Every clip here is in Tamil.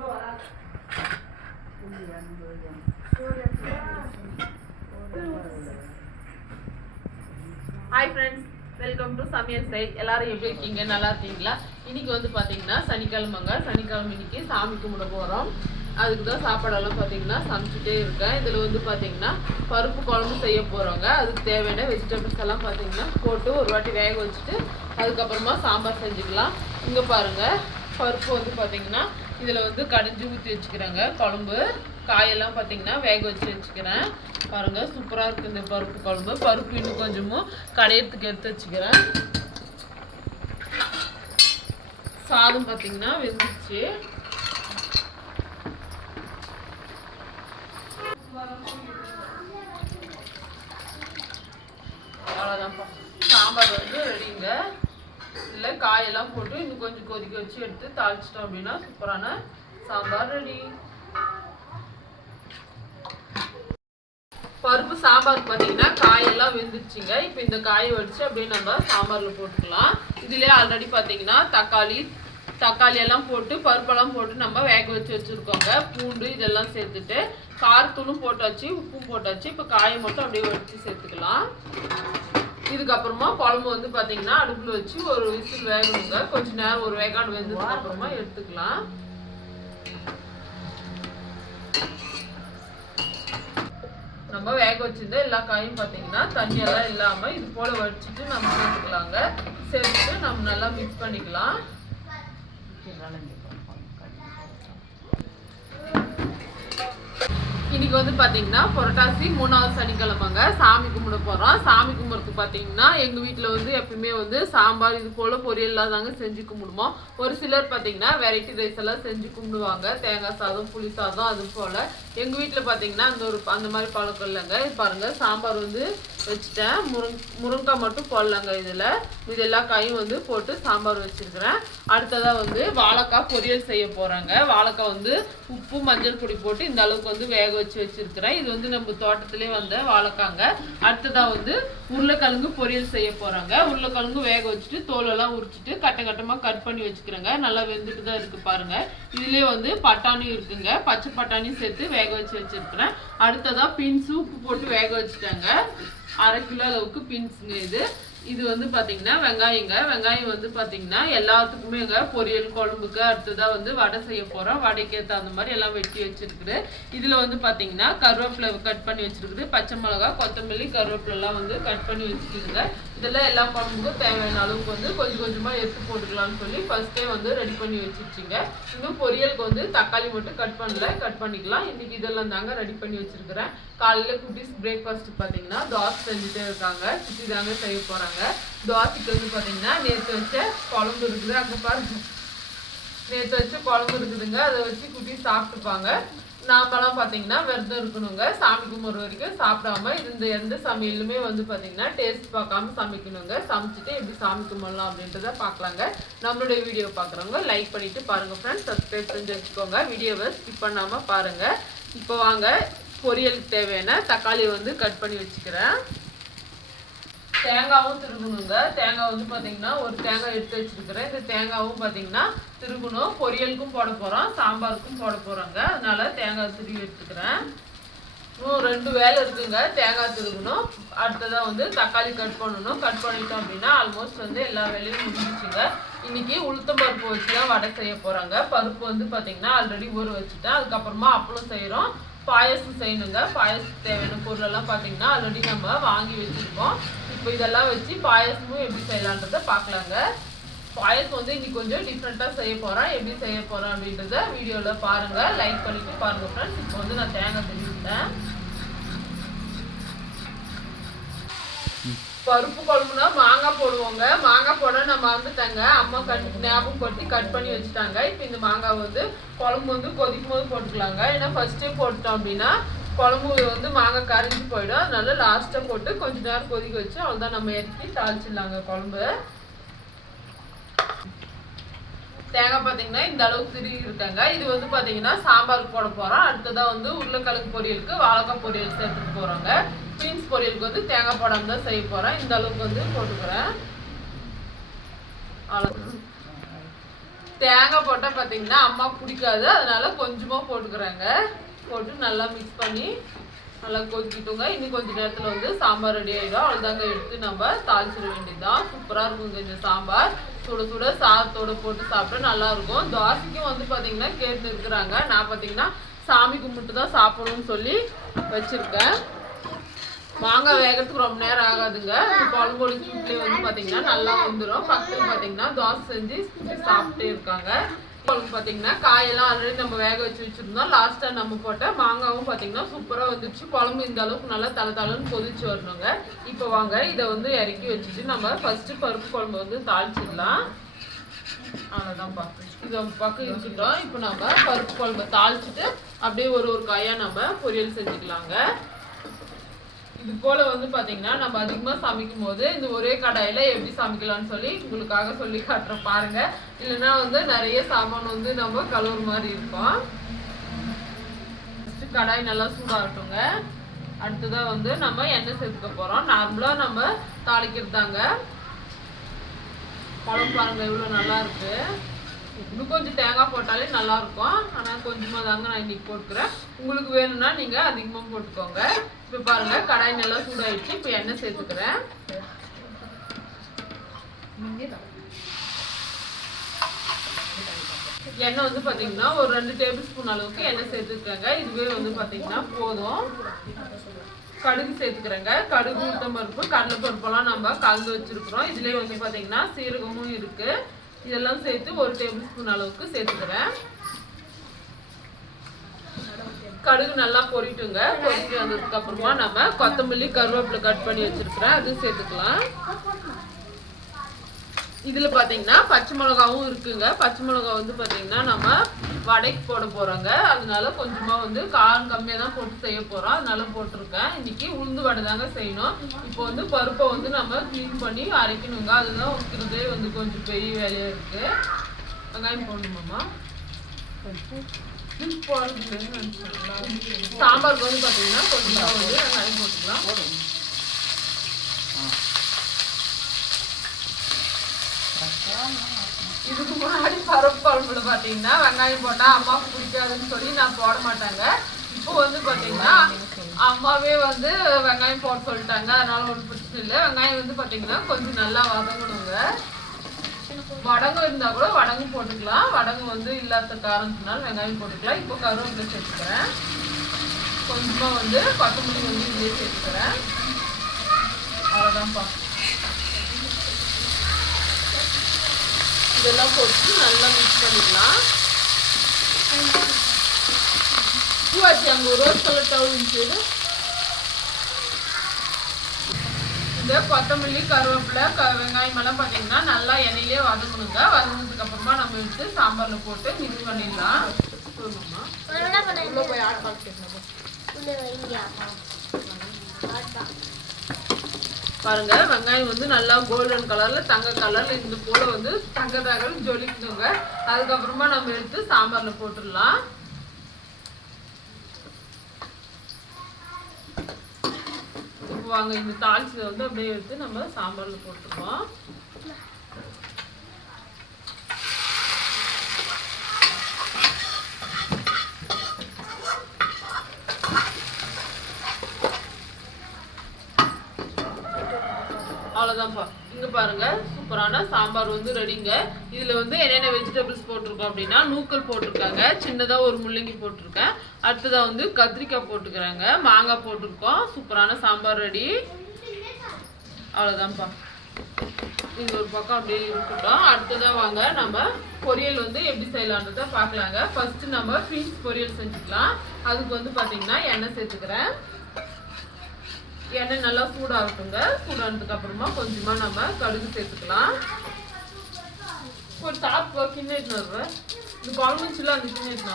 ஹாய் ஃப்ரெண்ட்ஸ், வெல்கம் டு சமையல் ஸ்டைல். எல்லாரும் எப்படி இருக்கீங்க? நல்லா இருக்கீங்களா? இன்னைக்கு வந்து பார்த்தீங்கன்னா சனிக்கிழமைங்க. சனிக்கிழமை இன்னைக்கு சாமி கும்பிட போகிறோம். அதுக்கு தான் சாப்பாடெல்லாம் பார்த்தீங்கன்னா சமைச்சிட்டே இருக்கேன். இதில் வந்து பார்த்தீங்கன்னா பருப்பு குழம்பு செய்ய போகிறோங்க. அதுக்கு தேவையான வெஜிடபிள்ஸ் எல்லாம் பார்த்தீங்கன்னா போட்டு ஒரு வாட்டி வேக வச்சுட்டு அதுக்கப்புறமா சாம்பார் செஞ்சுக்கலாம். இங்கே பாருங்கள், பருப்பு வந்து பார்த்தீங்கன்னா இதில் வந்து கடைஞ்சி ஊற்றி வச்சுக்கிறேங்க. குழம்பு காயெல்லாம் பார்த்தீங்கன்னா வேக வச்சு வச்சுக்கிறேன். பாருங்கள், சூப்பராக இருக்குது இந்த பருப்பு குழம்பு. பருப்பு இன்னும் கொஞ்சமும் கடையிறதுக்கு எடுத்து வச்சுக்கிறேன். சாதம் பார்த்தீங்கன்னா வெந்துச்சு. அவ்வளோதான்ப்பா, சாம்பார் வந்து ரெடிங்க. இல்லை காயெல்லாம் போட்டு இன்னும் கொஞ்சம் கொதிக்க வச்சு எடுத்து தாளிச்சிட்டோம் அப்படின்னா சூப்பரான சாம்பார் ரெடி. பருப்பு சாம்பாருக்கு பார்த்தீங்கன்னா காயெல்லாம் வெந்துருச்சுங்க. இப்போ இந்த காயை வடித்து அப்படியே நம்ம சாம்பாரில் போட்டுக்கலாம். இதுலேயே ஆல்ரெடி பார்த்தீங்கன்னா தக்காளி எல்லாம் போட்டு பருப்பெல்லாம் போட்டு நம்ம வேக வச்சு வச்சுருக்கோங்க. பூண்டு இதெல்லாம் சேர்த்துட்டு காரத்தூளும் போட்டாச்சு, உப்பும் போட்டாச்சு. இப்போ காயை மட்டும் அப்படியே வடித்து சேர்த்துக்கலாம். இதுக்கப்புறமா குழம்பு வந்து பார்த்தீங்கன்னா அடுப்பில் வச்சு ஒரு விசில் வேகணுங்க. கொஞ்சம் நேரம் ஒரு வேகாடு வெந்ததுக்கு அப்புறமா எடுத்துக்கலாம். நம்ம வேக வச்சிருந்த எல்லா காயும் பார்த்தீங்கன்னா தண்ணியெல்லாம் இல்லாமல் இது போல் வடிச்சிட்டு நம்ம சேர்த்துக்கலாங்க. சேர்த்துட்டு நம்ம நல்லா மிக்ஸ் பண்ணிக்கலாம். இன்னைக்கு வந்து பார்த்தீங்கன்னா புரட்டாசி 3வது சனிக்கிழமைங்க. சாமி கும்பிட போகிறோம். சாமி கும்பிட்றதுக்கு பார்த்தீங்கன்னா எங்கள் வீட்டில் வந்து எப்பயுமே வந்து சாம்பார் இது போல் பொரியல்லாம் தாங்க செஞ்சு கும்பிடுவோம். ஒரு சிலர் பார்த்தீங்கன்னா வெரைட்டி ரைஸ் எல்லாம் செஞ்சு கும்பிடுவாங்க. தேங்காய் சாதம், புளி சாதம் அது போல். எங்கள் வீட்டில் பார்த்தீங்கன்னா அந்த மாதிரி பழக்கம் இல்லைங்க. பாருங்கள், சாம்பார் வந்து வச்சுட்டேன். முருங்கைக்காய் மட்டும் போடலாங்க. இதில் இது எல்லா காயும் வந்து போட்டு சாம்பார் வச்சுருக்கிறேன். அடுத்ததாக வந்து வாழைக்காய் பொரியல் செய்ய போகிறாங்க. வாழைக்காய் வந்து உப்பு மஞ்சள் பொடி போட்டு இந்த அளவுக்கு வந்து வேக வச்சிருக்கிறேன். இது வந்து நம்ம தோட்டத்திலே வந்த வாழைக்காங்க. அடுத்ததா வந்து உருளைக்கிழங்கு பொரியல் செய்ய போறாங்க. உருளைக்கிழங்கு வேக வச்சுட்டு தோலெல்லாம் உரிச்சிட்டு கட்டமா கட் பண்ணி வச்சுக்கிறேங்க. நல்லா வெந்துட்டு தான் இருக்கு பாருங்க. இதுலயே வந்து பட்டாணி இருக்குங்க. பச்சை பட்டாணியும் சேர்த்து வேக வச்சிருக்கிறேன். அடுத்ததா பீன்ஸு உப்பு போட்டு வேக வச்சுட்டாங்க. 1/2 கிலோ அளவுக்கு பீன்ஸுங்க. இது வந்து பார்த்தீங்கன்னா வெங்காயங்க. வெங்காயம் வந்து பார்த்தீங்கன்னா எல்லாத்துக்குமேங்க பொரியல் குழம்புக்கு. அடுத்ததாக வந்து வடை செய்ய போகிறோம். வடைக்கு ஏற்ற அந்த மாதிரி எல்லாம் வெட்டி வச்சிருக்குது. இதில் வந்து பார்த்தீங்கன்னா கருவேப்பிலை கட் பண்ணி வச்சிருக்குது. பச்சை மிளகா, கொத்தமல்லி, கருவேப்பிலெல்லாம் வந்து கட் பண்ணி வச்சுருக்குதுங்க. இதெல்லாம் எல்லா குழம்புக்கும் தேவையான அளவுக்கு வந்து கொஞ்சம் கொஞ்சமாக எடுத்து போட்டுக்கலாம்னு சொல்லி ஃபர்ஸ்டே வந்து ரெடி பண்ணி வச்சிருச்சிங்க. இன்னும் பொரியலுக்கு வந்து தக்காளி மட்டும் கட் பண்ணல, கட் பண்ணிக்கலாம். இன்னைக்கு இதெல்லாம் தாங்க ரெடி பண்ணி வச்சிருக்கிறேன். காலையில் குட்டீஸ் பிரேக்ஃபாஸ்ட் பார்த்தீங்கன்னா தோசை செஞ்சுட்டே இருக்காங்க. சுற்றி தாங்க செய்ய போகிறாங்க. தோசைக்கு வந்து பார்த்தீங்கன்னா நேற்று வச்ச குழம்பு இருக்குது. அங்கே பாருங்க, நேற்று வச்ச குழம்பு இருக்குதுங்க. அதை வச்சு குட்டி சாப்பிட்டுப்பாங்க. நாமெல்லாம் பார்த்தீங்கன்னா விரதம் இருக்கணுங்க. சாமி கும்பிட்ற வரைக்கும் சாப்பிடாம எந்த சமையலுமே வந்து பார்த்தீங்கன்னா டேஸ்ட் பார்க்காம சமைக்கணுங்க. சமைச்சிட்டு எப்படி சாமி கும்பிடலாம் அப்படின்றத பார்க்கலாங்க. நம்மளுடைய வீடியோ பார்க்குறவங்க லைக் பண்ணிட்டு பாருங்க ஃப்ரெண்ட்ஸ். சப்ஸ்கிரைப் செஞ்சு வச்சுக்கோங்க. வீடியோவை ஸ்கிப் பண்ணாமல் பாருங்க. இப்போ வாங்க பொரியலுக்கு தேவையான தக்காளியை வந்து கட் பண்ணி வச்சுக்கிறேன். தேங்காவும் திருகணுங்க. தேங்காய் வந்து பார்த்தீங்கன்னா ஒரு தேங்காய் எடுத்து வச்சிருக்கிறேன். இந்த தேங்காவும் பார்த்தீங்கன்னா திருகணும். பொரியலுக்கும் போட போகிறோம், சாம்பாருக்கும் போட போகிறோங்க. அதனால தேங்காய் திருவி எடுத்துக்கிறேன். இன்னும் 2 வேலை இருக்குங்க. தேங்காய் திருகணும், அடுத்ததாக வந்து தக்காளி கட் பண்ணணும். கட் பண்ணிட்டோம் அப்படின்னா ஆல்மோஸ்ட் வந்து எல்லா வேலையும் முடிஞ்சிச்சுங்க. இன்னைக்கு உளுத்தம் பருப்பு வச்சு தான் வடை செய்ய போகிறாங்க. பருப்பு வந்து பார்த்தீங்கன்னா ஆல்ரெடி ஊற வச்சுட்டேன். அதுக்கப்புறமா அப்பளம் செய்கிறோம். பாயசம் செய்யணுங்க. பாயசத்துக்கு தேவையான பொருளெல்லாம் பார்த்தீங்கன்னா ஆல்ரெடி நம்ம வாங்கி வச்சுருக்கோம். இப்போ இதெல்லாம் வச்சு பாயசமும் எப்படி செய்யலான்றத பார்க்கலாங்க. பாயசம் வந்து இன்னைக்கு கொஞ்சம் டிஃப்ரெண்ட்டாக செய்ய போகிறேன். எப்படி செய்ய போகிறேன் அப்படின்றத வீடியோவில் பாருங்கள். லைக் பண்ணிவிட்டு பாருங்கள் ஃப்ரெண்ட்ஸ். இப்போ வந்து நான் தேங்காய் தெரிவித்தேன். பருப்பு குழம்புனா மாங்காய் போடுவோங்க. மாங்காய் போட நான் மறந்துட்டேங்க. அம்மா ஞாபகம் படுத்தி கட் பண்ணி வச்சுட்டாங்க. இப்போ இந்த மாங்காய் வந்து குழம்பு வந்து கொதிக்கும் போது போட்டுக்கலாங்க. ஏன்னா ஃபர்ஸ்டே போட்டுட்டோம் அப்படின்னா குழம்பு வந்து மாங்காய் கரைஞ்சி போயிடும். அதனால லாஸ்ட்டாக போட்டு கொஞ்சம் நேரம் கொதிக்க வச்சு அவ்வளோதான் நம்ம இறக்கி தாளிச்சிடலாங்க குழம்பு. தேங்காய் பார்த்தீங்கன்னா இந்த அளவுக்கு திருகி இருக்காங்க. இது வந்து பார்த்தீங்கன்னா சாம்பாருக்கு போட போகிறோம். அடுத்ததாக வந்து உருளைக்கிழங்கு பொரியலுக்கு வாழைக்காய் பொரியல் சேர்த்துட்டு போகிறோங்க. பீன்ஸ் பொரியலுக்கு வந்து தேங்காய் போடாமல் தான் செய்ய போகிறேன். இந்த அளவுக்கு வந்து போட்டுக்கிறேன். அவ்வளோ தேங்காய் போட்டால் பார்த்தீங்கன்னா அம்மா பிடிக்காது, அதனால கொஞ்சமாக போட்டுக்கிறாங்க. போட்டு நல்லா மிக்ஸ் பண்ணி நல்லா கொதிக்கிட்டோங்க. இன்னும் கொஞ்சம் நேரத்தில் வந்து சாம்பார் ரெடி ஆகிடும். அவ்வளோதாங்க, எடுத்து நம்ம தாளிச்சிட வேண்டியதுதான். சூப்பராக இருக்குங்க இந்த சாம்பார். சுட சுட சாதத்தோடு போட்டு சாப்பிட்டா நல்லாயிருக்கும். தோசைக்கும் வந்து பார்த்தீங்கன்னா கேட்டு இருக்கிறாங்க. நான் பார்த்தீங்கன்னா சாமி கும்பிட்டு தான் சாப்பிடணும்னு சொல்லி வச்சுருக்கேன். மாங்காய் வேகிறதுக்கு ரொம்ப நேரம் ஆகாதுங்க. குழம்பு ஒழிச்சுலேயே வந்து பார்த்தீங்கன்னா நல்லா வந்துடும். பக்கத்தில் பார்த்தீங்கன்னா தோசை செஞ்சு சாப்பிட்டே இருக்காங்க. குழம்பு பார்த்தீங்கன்னா காயெல்லாம் ஆல்ரெடி நம்ம வேக வச்சு வச்சுருந்தோம். லாஸ்ட்டாக நம்ம போட்ட மாங்காவும் பார்த்தீங்கன்னா சூப்பராக வந்துச்சு. குழம்பு இந்த அளவுக்கு நல்லா தளன்னு கொதிச்சு வரணுங்க. இப்போ வாங்க இதை வந்து இறக்கி வச்சுட்டு நம்ம ஃபஸ்ட்டு பருப்பு குழம்பு வந்து தாளிச்சிடலாம். அவ்வளோதான் இதை பக்கம் வச்சுட்டோம். இப்போ நம்ம பருப்பு குழம்பு தாளிச்சிட்டு அப்படியே ஒரு காயாக நம்ம பொரியல் செஞ்சுக்கலாங்க. இது போல வந்து பார்த்தீங்கன்னா நம்ம அதிகமாக சமைக்கும் போது இந்த ஒரே கடாயில் எப்படி சமைக்கலாம்னு சொல்லி உங்களுக்காக சொல்லி காட்டுறோம் பாருங்க. இல்லைன்னா வந்து நிறைய சாமான் வந்து நம்ம கழுவுற மாதிரி இருக்கும். ஃபஸ்ட்டு கடாய் நல்லா சூடாகட்டுங்க. அடுத்ததாக வந்து நம்ம எண்ணெய் சேர்த்துக்க போகிறோம். நார்மலாக நம்ம தாளிக்கிறதாங்க. குழம்பு பாருங்க எவ்வளோ நல்லா இருக்கு. இன்னும் கொஞ்சம் தேங்காய் போட்டாலே நல்லா இருக்கும். ஆனால் கொஞ்சமாக தாங்க நான் இன்னைக்கு போட்டுக்கிறேன். உங்களுக்கு வேணும்னா நீங்கள் அதிகமாக போட்டுக்கோங்க. இப்போ பாருங்க கடாய் நல்லா சூடாயிடுச்சு. இப்போ எண்ணெய் சேர்த்துக்கிறேன். எண்ணெய் வந்து பார்த்தீங்கன்னா ஒரு 2 டேபிள் ஸ்பூன் அளவுக்கு எண்ணெய் சேர்த்துக்கிறேங்க. இதுவே வந்து பார்த்தீங்கன்னா போதும். கடுகு சேர்த்துக்கிறேங்க. கடுகு, உளுத்தம்பருப்பு, கடலைப்பருப்பெல்லாம் நம்ம கலந்து வச்சிருக்கிறோம். இதுலேயே வந்து பார்த்தீங்கன்னா சீரகமும் இருக்கு. இதெல்லாம் சேர்த்து 1 டேபிள் ஸ்பூன் அளவுக்கு சேர்த்துக்கிறேன். கடுகு நல்லா பொரிட்டுங்க. பொரிட்டு வந்ததுக்கு அப்புறமா நம்ம கொத்தமல்லி, கருவேப்பிலை கட் பண்ணி வச்சிருக்கிறேன், அது சேர்த்துக்கலாம். இதுல பாத்தீங்கன்னா பச்சை மிளகாவும் இருக்குங்க. பச்சை மிளகா வந்து பாத்தீங்கன்னா நம்ம வடைக்கு போட போறோங்க. அதனால கொஞ்சமா வந்து காரம் கம்மியா தான் போட்டு செய்ய போறோம். அதனால போட்டிருக்கேன். இன்னைக்கு உளுந்து வடை தாங்க செய்யணும். இப்போ வந்து பருப்பை வந்து நம்ம கிளீன் பண்ணி அரைக்கணுங்க. அதுதான் வைக்கிறதே வந்து கொஞ்சம் பெரிய வேலையா இருக்கு. வெங்காயம் போடணுமாம்மா? சாம்பாருக்கு வந்து பாத்தீங்கன்னா கொஞ்சமா வந்து வெங்காயம் போட்டுக்கலாம். இதுக்கு முன்னாடி பருப்பு குழம்புல பாத்தீங்கன்னா வெங்காயம் போட்டா அம்மாவுக்கு பிடிக்காதுன்னு சொல்லி நான் போட மாட்டாங்க. இப்போ வந்து பாத்தீங்கன்னா அம்மாவே வந்து வெங்காயம் போட சொல்லிட்டாங்க. அதனால ஒன்றும் பிரச்சனை இல்லை. வெங்காயம் வந்து பாத்தீங்கன்னா கொஞ்சம் நல்லா வதங்கணுங்க. வடங்கு இருந்தா கூட வடங்கு போட்டுக்கலாம். வடங்கு வந்து இல்லாத காரணத்தினால வெங்காயம் போட்டுக்கலாம். இப்போ கருவேப்பிலை சேர்த்துக்கிறேன். கொஞ்சமா வந்து கொத்தமல்லி வந்து இதுலேயே சேர்த்துக்கிறேன். அவ்வளோதான்ப்பா. இதெல்லாம் போட்டு நல்லா மிக்ஸ் பண்ணிக்கலாம். பூவாச்சு அங்கே ரோஸ் கலர் டவுல் இருந்துச்சு. இந்த கொத்தமல்லி, கருவேப்பிலை, வெங்காயம் எல்லாம் பார்த்தீங்கன்னா நல்லா எண்ணெயிலே வதங்கணுங்க. வதங்கினதுக்கு அப்புறமா நம்ம எடுத்து சாம்பாரில் போட்டு மிக்ஸ் பண்ணிடலாம். போய் ஆட் பாக்ஸ் பாருங்க. வெங்காயம் வந்து நல்லா கோல்டன் கலர்ல தங்க கலர்ல இந்த போல வந்து தங்க தகவல் ஜொலிக்கணுங்க. அதுக்கப்புறமா நம்ம எடுத்து சாம்பார்ல போட்டுடலாம். வாங்க இந்த தாளிச்சதை வந்து அப்படியே எடுத்து நம்ம சாம்பார்ல போட்டுருவோம். அவ்வளோதான்ப்பா. இங்கே பாருங்க சூப்பரான சாம்பார் வந்து ரெடிங்க. இதில் வந்து என்னென்ன வெஜிடபிள்ஸ் போட்டிருக்கோம் அப்படின்னா நூக்கல் போட்டிருக்காங்க, சின்னதாக ஒரு முள்ளங்கி போட்டிருக்கேன், அடுத்ததாக வந்து கத்திரிக்காய் போட்டுக்கிறாங்க, மாங்காய் போட்டிருக்கோம். சூப்பரான சாம்பார் ரெடி. அவ்வளோதான்ப்பா. இது ஒரு பக்கம் அப்படியே இருக்கட்டும். அடுத்ததாக வாங்க நம்ம பொரியல் வந்து எப்படி செய்யலான்றத பார்க்கலாங்க. ஃபர்ஸ்ட் நம்ம பீன்ஸ் பொரியல் செஞ்சுக்கலாம். அதுக்கு வந்து பார்த்தீங்கன்னா எண்ணெய் சேர்த்துக்கிறேன். எண்ணெய் நல்லா சூடாகட்டுங்க. சூடானதுக்கு அப்புறமா கொஞ்சமா நம்ம கடுகு சேர்த்துக்கலாம். ஒரு சாப்பிட்டு கிண்ணேட்டு வருவேன். இந்த குழம்புச்சுல அந்த கிண்ணேட்டுனா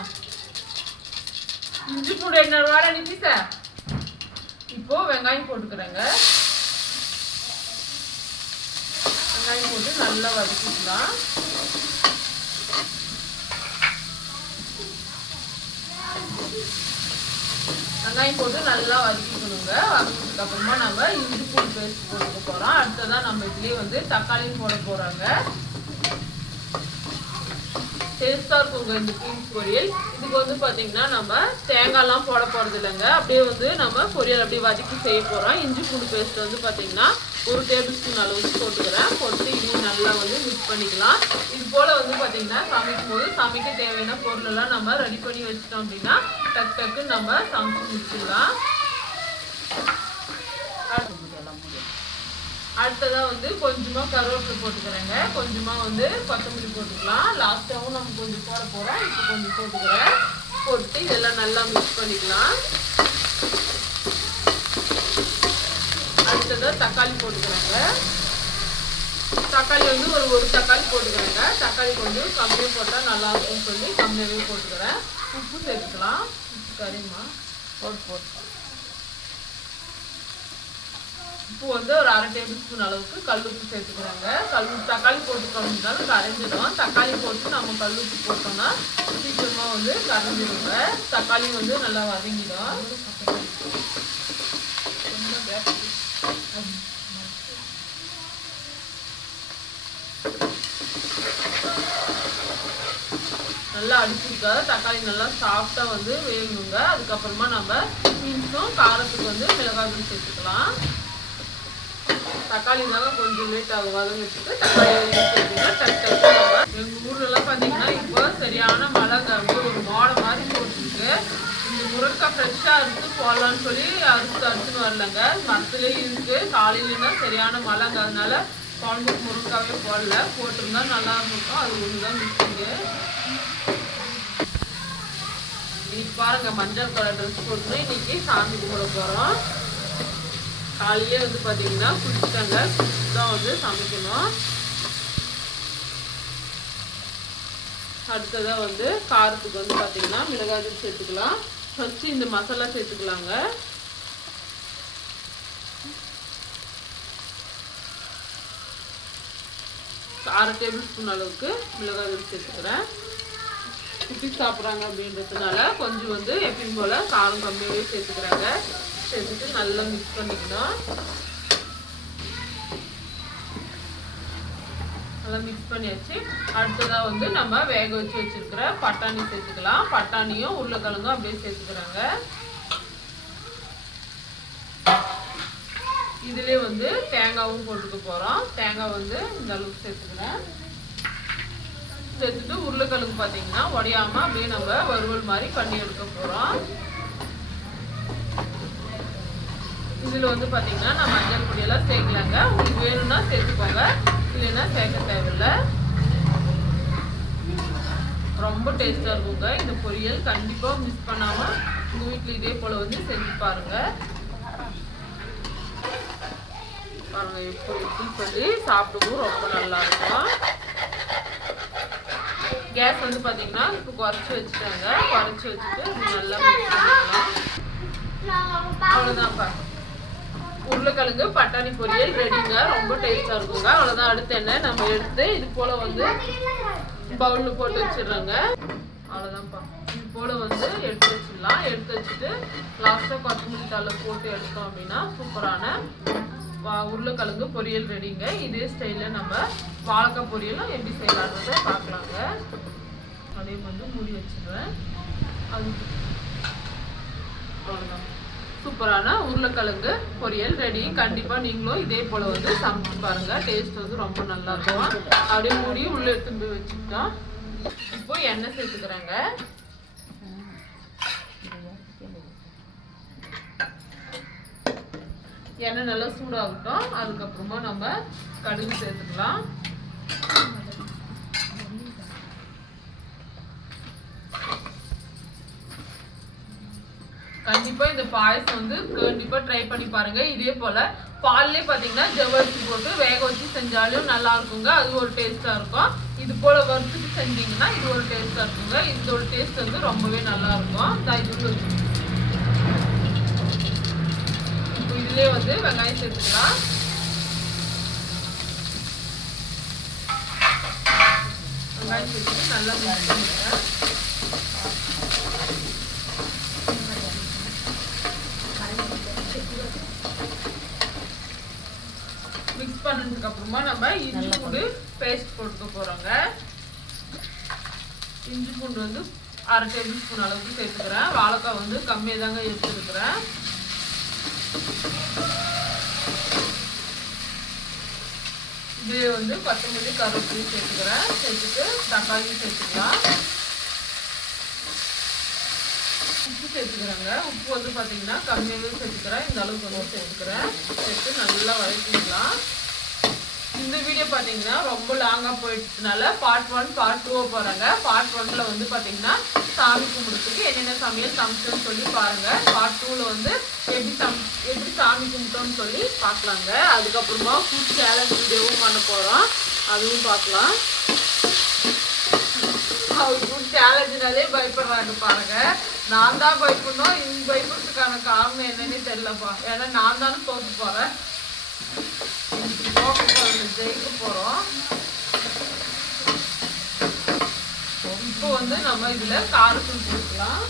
இஞ்சி பூண்டு என்ன வாட நிக்கிச. இப்போ வெங்காயம் போட்டுக்கிறேங்க. வெங்காயம் போட்டு நல்லா வதக்கிக்கலாம். வெங்காயம் போட்டு நல்லா வதக்கிக்கணுங்க. வதக்கினதுக்கு அப்புறமா நம்ம இஞ்சி பூண்டு பேஸ்ட் போட்டுக்க போறோம். அடுத்ததான் நம்ம இதுலயே வந்து தக்காளியும் போட போறாங்க. டேஸ்டா இருக்குங்க இந்த பீன்ஸ் பொரியல். இதுக்கு வந்து பாத்தீங்கன்னா நம்ம தேங்காய்லாம் போட போறது இல்லைங்க, அப்படியே வந்து நம்ம பொரியல் அப்படியே வதக்கி செய்ய போறோம். இஞ்சி பூண்டு பேஸ்ட் வந்து பாத்தீங்கன்னா 1 டேபிள் ஸ்பூன் அளவுக்கு போட்டுக்கிறேன். போட்டு இதையும் நல்லா வந்து மிக்ஸ் பண்ணிக்கலாம். இது போல வந்து பாத்தீங்கன்னா சமைக்கும் போது சமைக்க தேவையான பொருள் எல்லாம் நம்ம ரெடி பண்ணி வச்சிட்டோம் அப்படின்னா டக்குன்னு நம்ம சமைச்சு முடிச்சிடலாம். அடுத்ததா வந்து கொஞ்சமா கருவேப்பிலை போட்டுக்கிறேங்க, கொஞ்சமா வந்து கொத்தமல்லி போட்டுக்கலாம். லாஸ்ட்டாவும் நம்ம கொஞ்சம் போட போறோம். இப்போ கொஞ்சம் போட்டுக்கிறேன். போட்டு இதெல்லாம் நல்லா மிக்ஸ் பண்ணிக்கலாம். அடுத்ததா தக்காளி போட்டுக்கிறேங்க. தக்காளி வந்து ஒரு தக்காளி போட்டுக்கிறேங்க. தக்காளி கொஞ்சம் கம்மியாக போட்டால் நல்லா இருக்கும்னு சொல்லி கம்மியாகவே போட்டுக்கிறேன். உப்பு சேர்த்துக்கலாம். சரிம்மா, போட்டு உப்பு வந்து ஒரு 1/2 டேபிள் ஸ்பூன் அளவுக்கு கல் உப்பு சேர்த்துக்கிறாங்க. தக்காளி போட்டுக்கணும்னாலும் கரைஞ்சிடும். தக்காளி போட்டு நம்ம கல் உப்பு போட்டோம்னா சீக்கிரமாக வந்து கரைஞ்சிடுங்க. தக்காளி வந்து நல்லா வதங்கிடும். நல்லா அடிச்சுருக்கா. தக்காளி நல்லா சாஃப்டா வந்து வேகணுங்க. அதுக்கப்புறமா நம்ம பீன்ஸும் காரத்துக்கு வந்து மிளகாய் தூள் சேர்த்துக்கலாம். தக்காளி தாங்க கொஞ்சம் லேட் ஆகும் வதங்கிட்டு. தக்காளி சேர்த்துக்கலாம். டக்கு எங்கள் ஊர்லலாம் பார்த்தீங்கன்னா இப்போ சரியான மழைங்க, அப்படியே ஒரு மோடை மாதிரி போட்டுருக்கு. இந்த முருங்கக்காய் ஃப்ரெஷ்ஷாக அறுத்து போடலான்னு சொல்லி அறுத்துன்னு வரலங்க, மரத்துலேயே இருக்கு. காலையிலன்னா சரியான மழைங்க, அதனால குழம்புக்கு முருங்கைக்காவே போடல. போட்டிருந்தா நல்லா இருக்கும். அது ஒன்று தான் மிஸ்ஸிங்கு. இன்னைக்கு பாருங்க மஞ்சள் கலர் ட்ரெஸ் போட்டு இன்னைக்கு சாமி கும்பிட போகிறோம். காலையிலே வந்து பார்த்தீங்கன்னா குளிச்சுட்டாங்க, குளிச்சு தான் வந்து சமைக்கணும். அடுத்ததாக வந்து காரத்துக்கு வந்து பார்த்தீங்கன்னா மிளகாய் தூள் சேர்த்துக்கலாம். ஃபஸ்ட்டு இந்த மசாலா சேர்த்துக்கலாங்க. அரை டேபிள் ஸ்பூன் அளவுக்கு மிளகாய் தூள் சேர்த்துக்கிறேன். குட்டி சாப்பிட்றாங்க அப்படின்றதுனால கொஞ்சம் வந்து எப்பயும் போல் காரம் கம்மியாகவே சேர்த்துக்கிறாங்க. சேர்த்துட்டு நல்லா மிக்ஸ் பண்ணிக்கணும். நல்லா மிக்ஸ் பண்ணியாச்சு. அடுத்ததாக வந்து நம்ம வேக வச்சு வச்சிருக்கிற பட்டாணி சேர்த்துக்கலாம். பட்டாணியும் உருளைக்கிழங்கும் அப்படியே சேர்த்துக்கிறாங்க. இதுலேயே வந்து தேங்காயும் போட்டுக்க போகிறோம். தேங்காய் வந்து இந்த அளவுக்கு சேர்த்துக்கிறேன். சேர்த்துட்டு உருளைக்கிழங்கு பார்த்தீங்கன்னா உடையாமல் அப்படியே நம்ம வறுவல் மாதிரி பண்ணி எடுக்க போகிறோம். இதில் வந்து பார்த்தீங்கன்னா நான் மஞ்சள் பொடியெல்லாம் சேர்க்கலாங்க. உங்களுக்கு வேணும்னா சேர்த்துக்கோங்க, இல்லைன்னா சேர்க்க தேவையில்லை. ரொம்ப டேஸ்ட்டாக இருக்குங்க இந்த பொரியல். கண்டிப்பாக மிஸ் பண்ணாமல் உங்கள் வீட்டில் இதே போல் வந்து செஞ்சு பாருங்கள். பாருங்க எப்படி சொல்லி சாப்பிடவும் ரொம்ப நல்லா இருக்கும். கேஸ் வந்து பார்த்தீங்கன்னா இப்போ குறைச்சி வச்சுட்டாங்க. குறைச்சி வச்சுட்டு நல்லா மிக்ஸ் பண்ணிக்கலாம். அவ்வளோதான்ப்பா, உருளைக்கிழங்கு பட்டாணி பொரியல் ரெடிங்க. ரொம்ப டேஸ்டாக இருக்குங்க. அவ்வளோதான். அடுத்து என்ன நம்ம எடுத்து இது போல் வந்து பவுலில் போட்டு வச்சிடுறோங்க. அவ்வளோதான்ப்பா, இது போல் வந்து எடுத்து வச்சிடலாம். எடுத்து வச்சுட்டு லாஸ்ட்டாக கொத்தமல்லி தழை போட்டு எடுத்தோம் அப்படின்னா சூப்பரான உருளைக்கிழங்கு பொரியல் ரெடிங்க. இதே ஸ்டைலில் நம்ம வாழைக்காய் பொரியலும் எப்படி செய்யலான்றதை பார்க்கலாங்க. அதே வந்து மூடி வச்சிடுவேன். அது அவ்வளோதான், சூப்பரான உருளைக்கிழங்கு பொரியல் ரெடி. கண்டிப்பாக நீங்களும் இதே போல் வந்து சமைச்சு பாருங்கள். டேஸ்ட் வந்து ரொம்ப நல்லா இருக்கும். அப்படியே மூடி உள்ளே எடுத்துட்டு போய் வச்சுக்கிட்டோம். இப்போ எண்ணெய் சேர்த்துக்கிறேங்க. எண்ணெய் நல்லா சூடாகட்டும். அதுக்கப்புறமா நம்ம கடுகு சேர்த்துக்கலாம். கண்டிப்பா இந்த பாயசம் வந்து கண்டிப்பா ட்ரை பண்ணி பாருங்க. இதே போல பால்லே பாத்தீங்கன்னா ஜவ்வரிசி போட்டு வேக வச்சு செஞ்சாலும் நல்லா இருக்குங்க. அது ஒரு டேஸ்டா இருக்கும். இது போல வறுத்துட்டு செஞ்சீங்கன்னா இது ஒரு டேஸ்டா இருக்குங்க. இதோட டேஸ்ட் வந்து ரொம்பவே நல்லா இருக்கும். இதுலயே வந்து வெங்காயம் சேர்த்துக்கலாம். வெங்காயம் சேர்த்துட்டு நல்லா மிக்ஸ் பண்ணிடுங்க. மிக்ஸ் பண்ணதுக்கு அப்புறமா நம்ம இஞ்சி பூண்டு பேஸ்ட் போட்டுக்க போறோங்க. இஞ்சி பூண்டு வந்து 1/2 டேபிள் ஸ்பூன் அளவுக்கு சேர்த்துக்கிறேன். வாழைக்காய் வந்து கம்மியாக தாங்க எடுத்துருக்கிறேன். இது வந்து கொத்தமல்லி கருவேப்பிலை சேர்த்துக்கிறேன். சேர்த்துட்டு தக்காளியும் சேர்த்துக்கலாம். உப்பு சேர்த்துக்கிறேங்க. உப்பு வந்து பார்த்தீங்கன்னா கம்மியாகவே சேர்த்துக்கிறேன். இந்த அளவுக்கு வந்து சேர்த்துக்கிறேன். சேர்த்து நல்லா வதக்கிக்கலாம். இந்த வீடியோ பார்த்தீங்கன்னா ரொம்ப லாங்காக போயிட்டதுனால பார்ட் 1 பார்ட் 2 போகிறாங்க. பார்ட் 1ல வந்து பார்த்தீங்கன்னா சாமி கும்பிடுறதுக்கு என்னென்ன சமையல் சமைச்சோன்னு சொல்லி பாருங்கள். பார்ட் 2ல வந்து எப்படி சாமி கும்பிட்டோன்னு சொல்லி பார்க்கலாங்க. அதுக்கப்புறமா ஃபுட் சேலஞ்ச் வீடியோவும் பண்ண போகிறோம், அதுவும் பார்க்கலாம். அவர் ஃபுட் சேலஞ்சுனாலே பயப்படுறாங்க பாருங்க. நான் தான் பயப்படணும். இந்த பயப்படுறதுக்கான காரணம் என்னன்னே தெரியலப்பா. ஏன்னா நான் தானே தோற்று போகிறேன். ஜெயிக்க போறோம். இப்போ வந்து நம்ம இதுல காரத்தூள் போட்டுக்கலாம்.